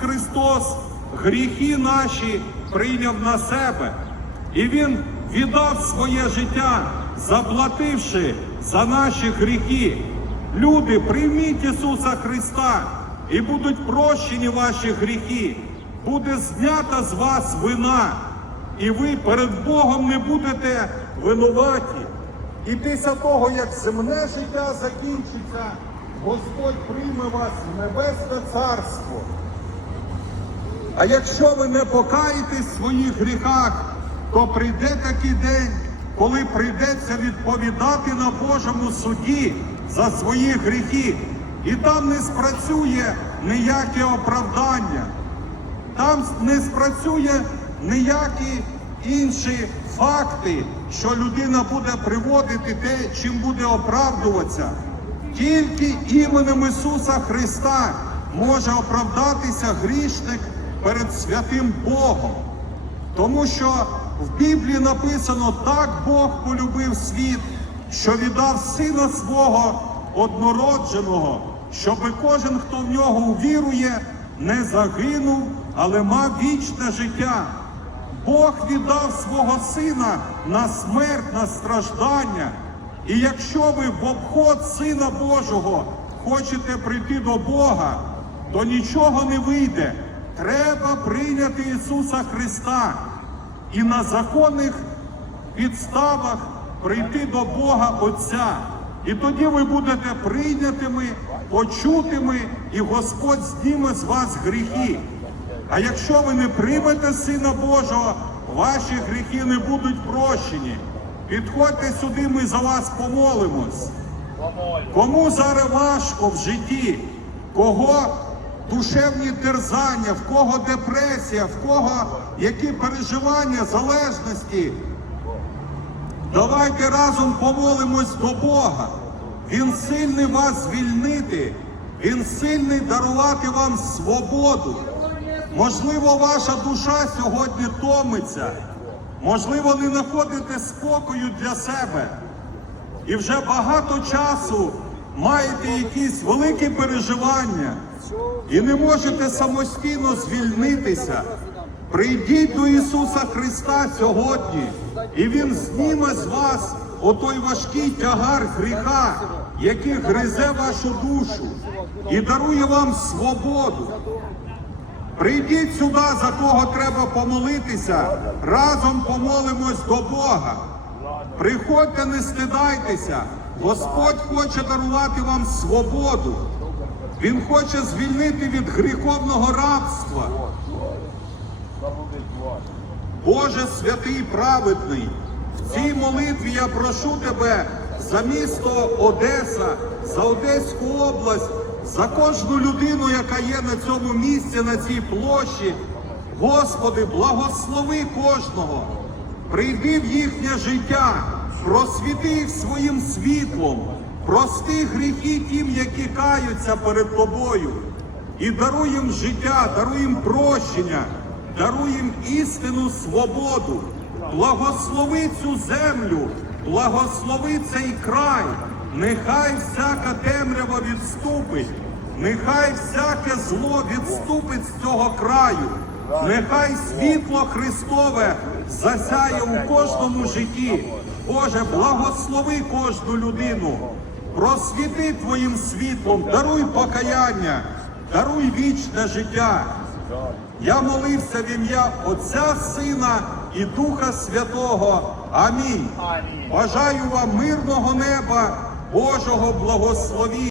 Христос гріхи наші прийняв на себе, і Він віддав своє життя, заплативши за наші гріхи. Люди, прийміть Ісуса Христа, і будуть прощені ваші гріхи, буде знята з вас вина, і ви перед Богом не будете винуваті. І після того, як земне життя закінчиться, Господь прийме вас в небесне царство. А якщо ви не покаєтесь в своїх гріхах, то прийде такий день, коли прийдеться відповідати на Божому суді за свої гріхи. І там не спрацює ніяке оправдання, там не спрацює ніякі інші факти, що людина буде приводити те, чим буде оправдуватися. Тільки іменем Ісуса Христа може оправдатися грішник перед святим Богом. Тому що в Біблії написано, так Бог полюбив світ, що віддав сина свого однородженого, щоби кожен, хто в нього увірує, не загинув, але мав вічне життя. Бог віддав свого сина на смерть, на страждання. І якщо ви в обход Сина Божого хочете прийти до Бога, то нічого не вийде. Треба прийняти Ісуса Христа і на законних підставах прийти до Бога Отця. І тоді ви будете прийнятими, почутими, і Господь зніме з вас гріхи. А якщо ви не приймете Сина Божого, ваші гріхи не будуть прощені. Підходьте сюди, ми за вас помолимось. Кому зараз важко в житті, кого душевні терзання, в кого депресія, в кого які переживання, залежності. Давайте разом помолимось до Бога. Він сильний вас звільнити, Він сильний дарувати вам свободу. Можливо, ваша душа сьогодні томиться, можливо, не знаходите спокою для себе. І вже багато часу маєте якісь великі переживання і не можете самостійно звільнитися. Прийдіть до Ісуса Христа сьогодні, і Він зніме з вас отой важкий тягар гріха, який гризе вашу душу і дарує вам свободу. Прийдіть сюди, за кого треба помолитися, разом помолимось до Бога. Приходьте, не стидайтеся. Господь хоче дарувати вам свободу. Він хоче звільнити від гріховного рабства. Боже святий праведний, в цій молитві я прошу тебе за місто Одеса, за Одеську область, за кожну людину, яка є на цьому місці, на цій площі. Господи, благослови кожного, прийди в їхнє життя, просвіти їх своїм світлом, прости гріхи тим, які каються перед тобою, і даруй їм життя, даруй їм прощення, даруй їм істину, свободу, благослови цю землю, благослови цей край, нехай всяка темрява відступить, нехай всяке зло відступить з цього краю, нехай світло Христове засяє у кожному житті. Боже, благослови кожну людину, просвіти Твоїм світлом, даруй покаяння, даруй вічне життя. Я молився в ім'я Отця, Сина і Духа Святого. Амінь. Бажаю вам мирного неба, Божого благословіння.